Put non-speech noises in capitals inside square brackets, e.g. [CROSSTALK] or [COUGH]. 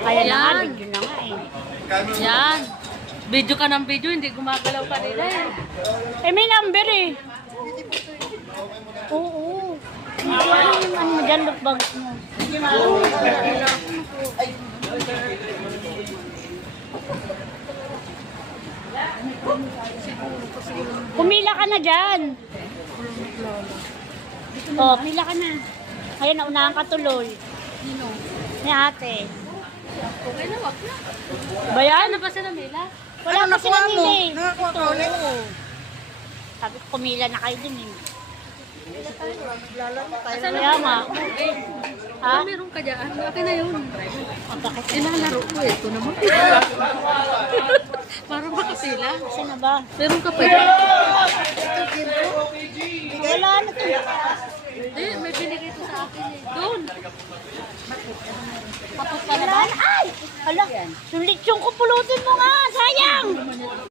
Kaya na nga, video na nga eh. Yan. Video ka ng video, hindi gumagalaw pa nila eh. Eh, may number eh. Oo. Ko alam yung ano mo dyan, look bags mo. Pumila ka na dyan. Oh, pila ka na. Kaya naunahan ka tuloy. Ni ate. Okay na, wag na. Ba yan? Ano ba sila Mila? Wala Ano pa nakuha mo? hili. Nakakuha ka ulit? Sabi ko, kumila na kayo dun eh. Asan Kaya nga. Ha? Ah, meron ka dyan. Akin na yun. Oh, bakit? Inalaro ko eh. Ito naman. [LAUGHS] Parang baka sila. Kasi na ba? Meron ka pa dyan. Wala na to. Hindi, may binigay ko sa akin eh. Doon. Tapos ka na ba? Ay! Hala, sulit yung kupulutin mo nga. Sayang!